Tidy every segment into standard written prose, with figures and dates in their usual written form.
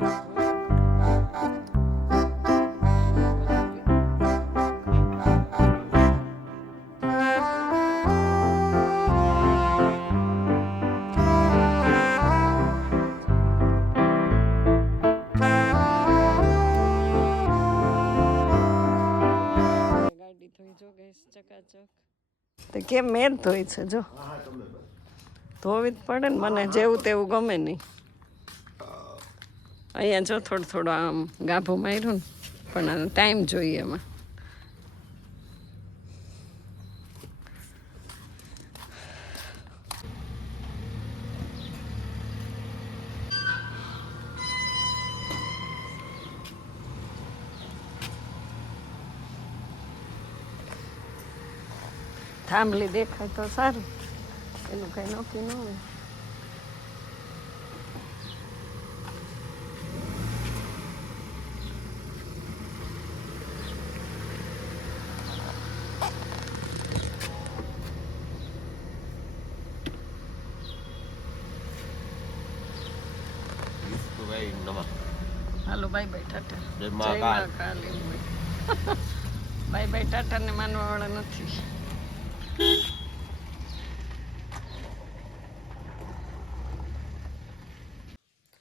તો કેમ મેં ધોઈ છે જો ધોવી જ પડે ને મને જેવું તેવું ગમે નહીં અહીંયા જો થોડું આમ ગાભું માર્યું ને પણ ટાઈમ જોઈએ એમાં થાંભલી દેખાય તો સારું એનું કઈ નક્કી ન હોય હાલો બાય બાય ટાટા જય મહાકાળી બાય બાય ટાટા ને માનવા વાળા નથી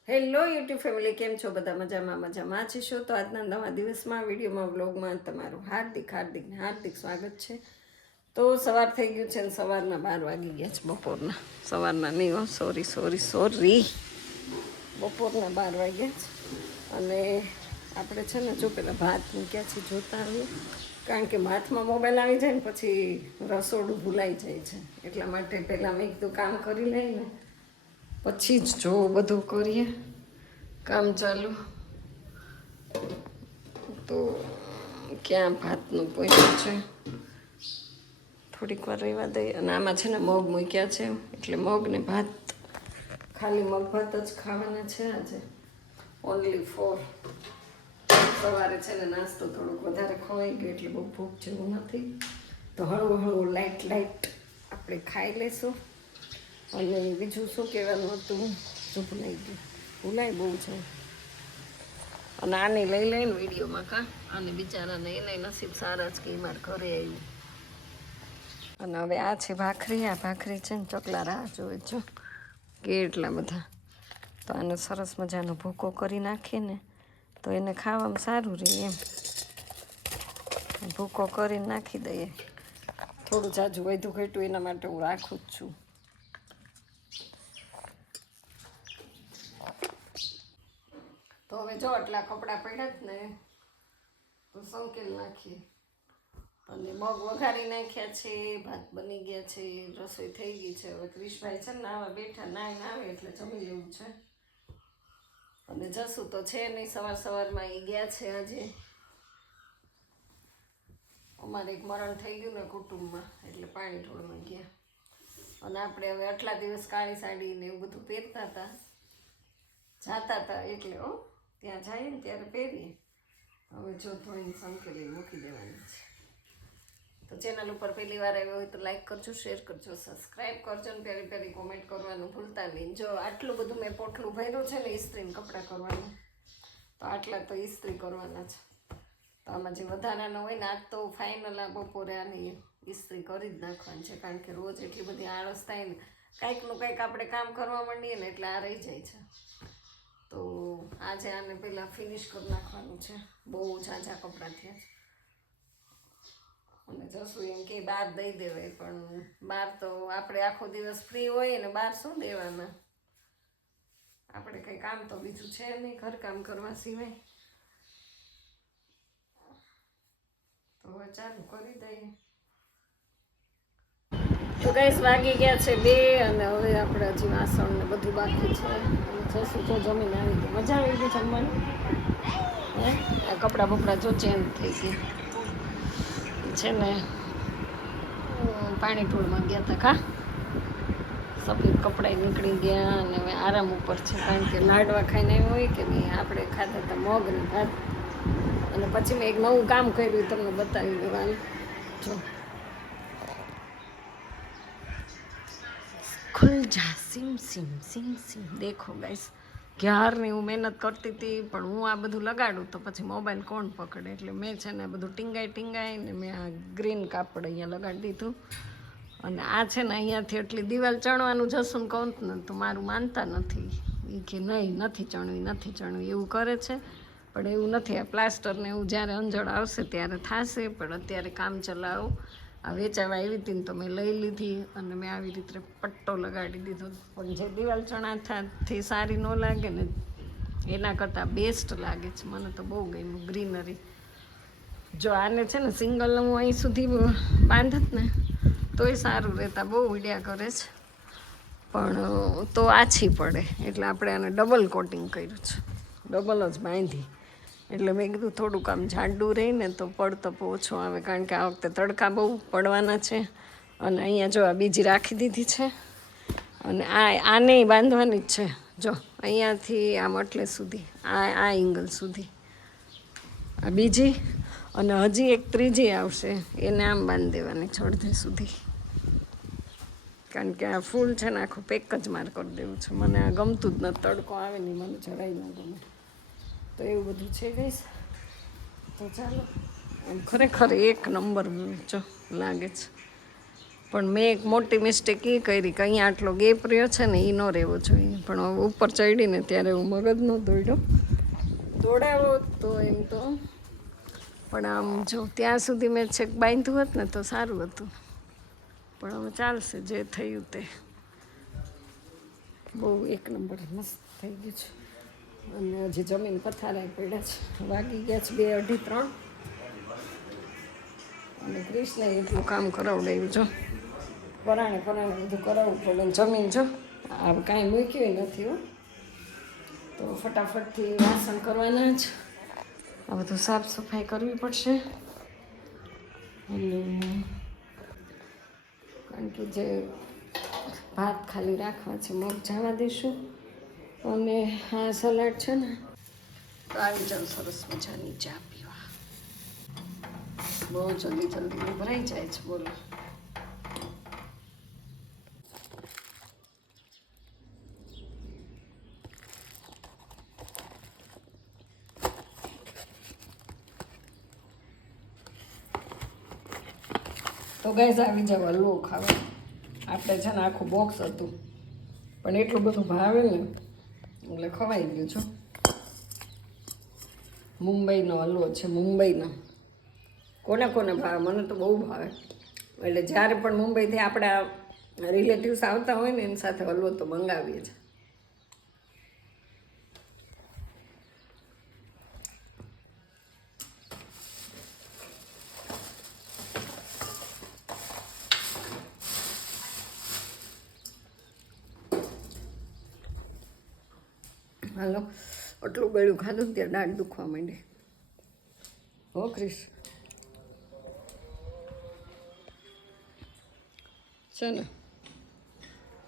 હેલો યુટ્યુબ ફેમિલી કેમ છો બધા મજામાં છો તો આજના નવા દિવસમાં વિડીયોમાં વ્લોગમાં તમારું હાર્દિક સ્વાગત છે તો સવાર થઈ ગયું છે ને સવારના 12 વાગી ગયા છે બપોરના સવારના નહીં સોરી બપોરના 12 વાગ્યા છે અને આપણે છે ને જો પેલા ભાત મૂક્યા છે જોતા આવીએ કારણ કે હાથમાં મોબાઈલ આવી જાય ને પછી રસોડું ભૂલાઈ જાય છે એટલા માટે પહેલાં મેં કીધું કામ કરી લઈને પછી જ જો બધું કરીએ કામ ચાલુ તો ક્યાં ભાતનું પોઈન્ટ છે થોડીક વાર રહેવા દઈએ અને આમાં છે ને મગ મૂક્યા છે એટલે મગ ને ભાત ખાલી મગ ભાત જ ખાવાના છે આજે ઓનલી ફોર સવારે છે ને નાસ્તો થોડુંક વધારે ખવાઈ ગયો એટલે બહુ ભૂખ જેવું નથી તો હળવું લાઇટ આપણે ખાઈ લઈશું અને બીજું શું કહેવાનું હતું જો ભૂલાઈ બહુ છે અને આને લઈને વિડીયોમાં અને બિચારાને એને નસીબ સારા જ કે મારા ઘરે આવ્યું અને હવે આ છે ભાખરી આ ભાખરી છે ને ચકલા રાહ જોવે છો કેટલા બધા તો આને સરસ મજાનો ભૂકો કરી નાખીએ ને તો એને ખાવામાં સારું રહે એમ ભૂકો કરીને નાખી દઈએ થોડું જાજુ વધુ ઘટ્યું એના માટે હું રાખું જ છું તો હવે જો આટલા કપડાં પડ્યા જ ને તો સંકેલ નાખીએ અને મગ વઘારી નાખ્યા છે ભાત બની ગયા છે રસોઈ થઈ ગઈ છે હવે ક્રિશભાઈ છે ને આવા બેઠા નાઈને આવે એટલે જમી લેવું છે અને જશું તો છે નહીં સવારમાં એ ગયા છે આજે અમારે એક મરણ થઈ ગયું ને કુટુંબમાં એટલે પાણી ઢોળમાં ગયા અને આપણે હવે આટલા દિવસ કાળી સાડી ને એવું બધું પહેરતા હતા જાતા હતા એટલે ત્યાં જઈએ ને ત્યારે પહેરીએ હવે જો થોડી સંકેલી મૂકી દેવાની છે તો ચેનલ ઉપર પહેલી વાર આવ્યો હોય તો લાઈક કરજો શેર કરજો સબસ્ક્રાઈબ કરજો ને પહેલી કોમેન્ટ કરવાનું ભૂલતા નહીં જો આટલું બધું મેં પોટલું ભર્યું છે ને ઇસ્ત્રીને કપડાં કરવાનું તો આટલા તો ઇસ્ત્રી કરવાના છે તો આમાં જે વધારાના હોય ને આજ તો ફાઇનલ આ બપોરે આની ઇસ્ત્રી કરી જ નાખવાની છે કારણ કે રોજ એટલી બધી આળસ થાય ને કંઈકનું કંઈક આપણે કામ કરવા માંડીએ ને એટલે આ રહી જાય છે તો આજે આને પહેલાં ફિનિશ કરી નાખવાનું છે બહુ ઝાઝા કપડાં થયા છે અને જશું એમ કે બહાર દઈ દેવાય પણ બહાર તો આપણે આખો દિવસ ફ્રી હોઈએ ને બહાર શું દેવાના આપણે કંઈ કામ તો બીજું છે નહીં ઘરકામ કરવા સિવાય તો હવે ચાલુ કરી દઈએ તો ગાઈસ વાગી ગયા છે 2 અને હવે આપણે હજી વાસણ ને બધું બાકી છે જશું જો જમીન આવી ગઈ મજા આવી ગઈ જમવાની હે આ કપડાં બપડા જો ચેન્જ થઈ ગઈ છે ને પાણી ઢોળમાં ગયા હતા કા સફેદ કપડાં નીકળી ગયા અને હવે આરામ ઉપર છે કારણ કે લાડવા ખાઈને આવ્યો હોય કે નહીં આપણે ખાતા હતા મગ ને ભાત અને પછી મેં એક નવું કામ કર્યું તમને બતાવી દેવાનું જો खुल जा सिम सिम सिम सिम देखो गाइस ક્યારની હું મહેનત કરતી હતી, પણ હું આ બધું લગાડું તો પછી મોબાઈલ કોણ પકડે, એટલે મેં છે ને બધું ટીંગાઈને મેં આ ગ્રીન કાપડ અહીંયા લગાડી દીધું. અને આ છે ને અહીંયાથી એટલી દિવાલ ચણવાનું જશું કહું ને તો મારું માનતા નથી, એ કે નહીં નથી ચણવી એવું કરે છે. પણ એવું નથી, આ પ્લાસ્ટરને એવું જ્યારે અંજળ આવશે ત્યારે થશે. પણ અત્યારે કામ ચલાવો આ વેચાવા આવી હતી ને તો મેં લઈ લીધી અને મેં આવી રીતે પટ્ટો લગાડી દીધો. પણ જે દિવાલ ચણાથી સારી ન લાગે ને એના કરતાં બેસ્ટ લાગે છે. મને તો બહુ ગમ્યું ગ્રીનરી. જો આને છે ને સિંગલ હું અહીં સુધી બાંધત ને તોય સારું રહેતા, બહુ ઉડ્યા કરે છે પણ તો આછી પડે, એટલે આપણે આને ડબલ કોટિંગ કર્યું છે, ડબલ જ બાંધી. એટલે મેં કીધું થોડુંક આમ જાડું રહીને તો પડતપ ઓછો આવે, કારણ કે આ વખતે તડકા બહુ પડવાના છે. અને અહીંયા જો આ બીજી રાખી દીધી છે અને આને બાંધવાની જ છે. જો અહીંયાથી આમ એટલે સુધી આ એંગલ સુધી આ બીજી, અને હજી એક ત્રીજી આવશે એને આમ બાંધી દેવાની છે અડધે સુધી, કારણ કે આ ફૂલ છે ને આખું પેક જ માર કરી દેવું છે. મને આ ગમતું જ નથી, તડકો આવે ને મને જરાય ન ગમે. તો એવું બધું છે ગઈશ. તો ચાલો, ખરેખર એક નંબર જો લાગે છે. પણ મેં એક મોટી મિસ્ટેક એ કરી કે અહીંયા આટલો ગેપ રહ્યો છે ને એ ન રહેવો જોઈએ. પણ હવે ઉપર ચડીને ત્યારે હું મગજનો દોડાવો તો એમ તો, પણ આમ જો ત્યાં સુધી મેં છેક બાંધ્યું હોત ને તો સારું હતું. પણ હવે ચાલશે, જે થયું તે. બહુ એક નંબર મસ્ત થઈ ગયું છે. અને હજી જમીન પથારાય પડ્યા છે, વાગી ગયા છે 2, 2:30, 3. અને ક્રિષ્ને એટલું કામ કરાવડાવ્યું જો, પરાણે બધું કરાવવું પડે. જમીન જો આ કાંઈ મૂક્યું નથી હો, તો ફટાફટથી વાસણ કરવાના જ. આ બધું સાફ સફાઈ કરવી પડશે. અને કારણ કે જે ભાત ખાલી રાખવા છે, મગ જવા દઈશું. અને આ સલાડ છે ને તો આવી જાવ સરસ મજાની ચા પીવા. બહુ જલ્દી ભરાઈ જાય છે. બોલો, તો ગાઈઝ આવી જાવ હલવો ખાવા. આપણે છે ને આખું બોક્સ હતું પણ એટલું બધું ભાવે ને એટલે ખવાઈ ગયું છું. મુંબઈનો હલવો છે, મુંબઈનો. કોને કોને ભાવે? મને તો બહુ ભાવે. એટલે જ્યારે પણ મુંબઈથી આપણા રિલેટિવ્સ આવતા હોય ને એની સાથે હલવો તો મંગાવીએ છીએ. હાલો, આટલું ગળ્યું ખાધું ને ત્યારે દાંત દુખવા માંડે. હો ક્રિશ છે ને,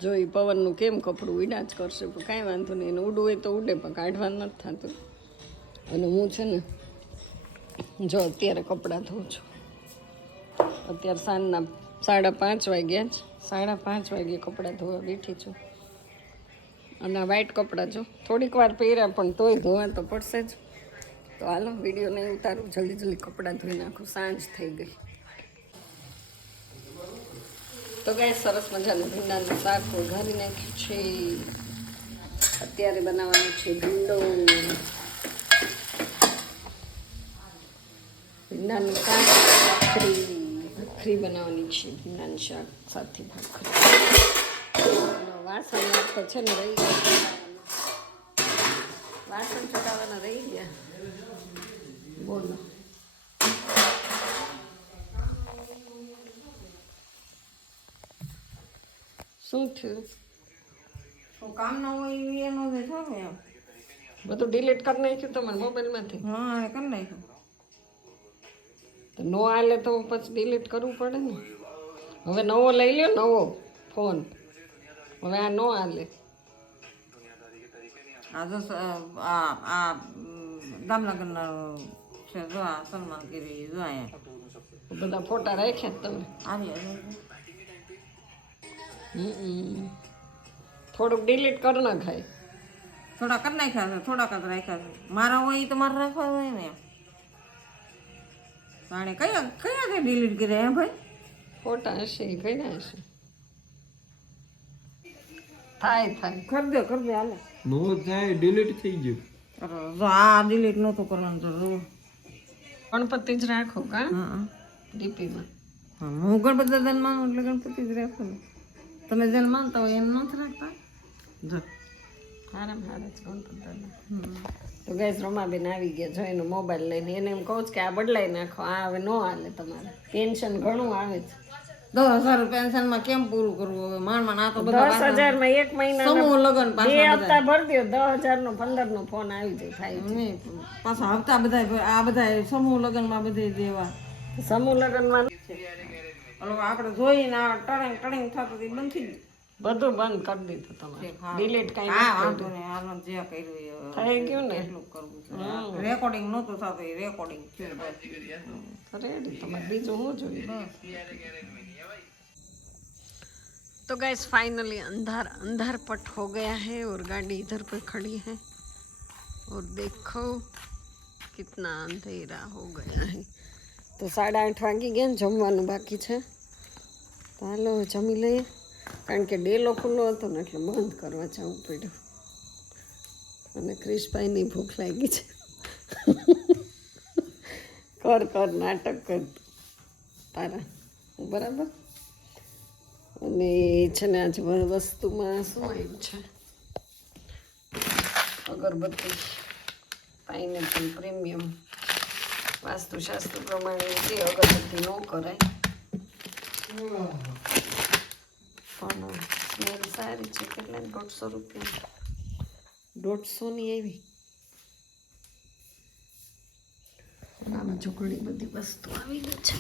જો એ પવનનું કેમ કપડું ઉડ્યા જ કરશે, પણ કાંઈ વાંધો નહીં. એને ઉડવું હોય તો ઉડે, પણ કાઢવાનું નથી થતું. અને હું છે ને જો અત્યારે કપડાં ધોઉં છું. અત્યારે સાંજના 5:30 વાગ્યા જ, 5:30 વાગ્યે કપડાં ધોવા બેઠી છું. અને આ વ્હાઈટ કપડાં જો થોડીક વાર પહેર્યા પણ તોય ધોવા તો પડશે જ. તો હાલો વિડીયો નહીં ઉતારું, જલ્દી કપડાં ધોઈ નાખું, સાંજ થઈ ગઈ. તો ગાય સરસ મજાનું ભીંડાનું શાક વઘારી નાખ્યું છે. અત્યારે બનાવવાનું છે ભીંડાનું શાક, ભાખરી બનાવવાની છે. ભીંડાનું શાક સાથે ભાખરી. વાસણ તો છે ને રહી ગયા, વાસણ ચડાવવાના રહી ગયા. બોલો, શું થયું? શું કામ ના હોય એનો બધું ડિલીટ કરી નાખ્યું તમારા મોબાઈલમાંથી? હા, કરી નાખ્યું. તો નો હાલે તો પછી ડિલીટ કરવું પડે ને. હવે નવો લઈ લ્યો, નવો ફોન. હવે આ નો હાલે. આ જો દામનગરના છે, જો આ સલમાન ગીરી જો અહીંયા બધા ફોટા રાખ્યા તમે? આવી થોડુંક ડિલીટ કરી નાખાય. થોડા કરી નાખ્યા છે, થોડાક જ રાખ્યા છે. મારા હોય તો મારે રાખવા હોય ને. તાણે કયા કયા તે ડિલીટ કર્યા હે ભાઈ? ફોટા હશે એ કર્યા હશે. થાય કરી દે હાલે. નો જાય ડિલીટ થઈ ગયું. અરે જો આ ડિલીટ નહોતું કરવાનું તો જો. ગણપતિ જ રાખો કા હા ડીપીમાં. હા હું ગણપતિ દાદાને માનું એટલે ગણપતિ જ રાખું ને. તમે જેને માનતા હોય એમ નથી રાખતા. જો હારામ હારા જ ગણપતિ દાદા. તો ગેસ રમાબેન આવી ગયા જો એનો મોબાઈલ લઈને એને એમ કહું છું કે આ બદલાઈ નાખો, આ હવે ન હાલે તમારે. પેન્શન ઘણું આવે છે. 10,000 પેન્શનમાં કેમ પૂરું કરવું હવે? માંડ આ તો બધા 10,000 માં એક મહિના સમૂહ લગન બે પાછા હપ્તા ભરી દો, 10,000 નો 15 નો ફોન આવી જાય થાય. નહીં, પાછા હપ્તા બધા આ બધા સમૂહ લગનમાં બધે દેવા. સમૂહ લગ્નમાં ઓલો આપણે જોઈને આ ટળંગ થતું તે બંધ થઈ ગયું. બધું બંધ કરી દીધું તમારે. ડિલીટ કઈ હા વાંધો નહીં, હાલો જે કર્યું એ થઈ ગયું ને. એટલું કરવું છે. રેકોર્ડિંગ નહોતું થતું એ રેકોર્ડિંગ થયું બસ. રેડી તમારે બીજું શું જોઈએ? तो गैस फाइनली अंधार पट हो गया है और गाड़ी इधर पे खड़ी है और देखो कितना अंधेरा हो गया है. तो 8:30 વાગી ગયા, જમવાનું બાકી છે. તો હાલો જમી લઈએ, કારણ કે ડેલો ખુલ્લો હતો ને એટલે બંધ કરવા જવું પડ્યું. અને ક્રિશભાઈની ભૂખ લાગી છે. કર નાટક કર તારા બરાબર. અને છે ને આજે વસ્તુમાં શું આવ્યું છે? અગરબત્તી પાઇનેપલ પ્રીમિયમ. વાસ્તુશાસ્ત્ર પ્રમાણે જે અગરબત્તી ન કરાય પણ સ્મેલ સારી છે. કેટલા 150 રૂપિયા? 150ની આવી. આમાં જો ઘણી બધી વસ્તુ આવી ગઈ છે.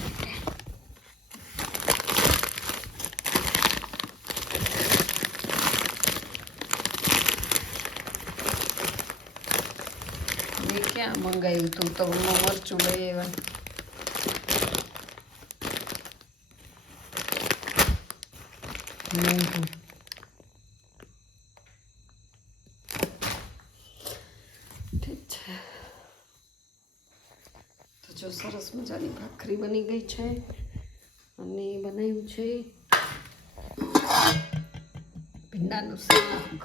ક્યાં મંગાવ્યું તું તો મરચું લઈ આવ્યા. ઠીક છે. તો જો સરસ મજાની ભાખરી બની ગઈ છે અને બનાવ્યું છે ભીંડાનું શાક.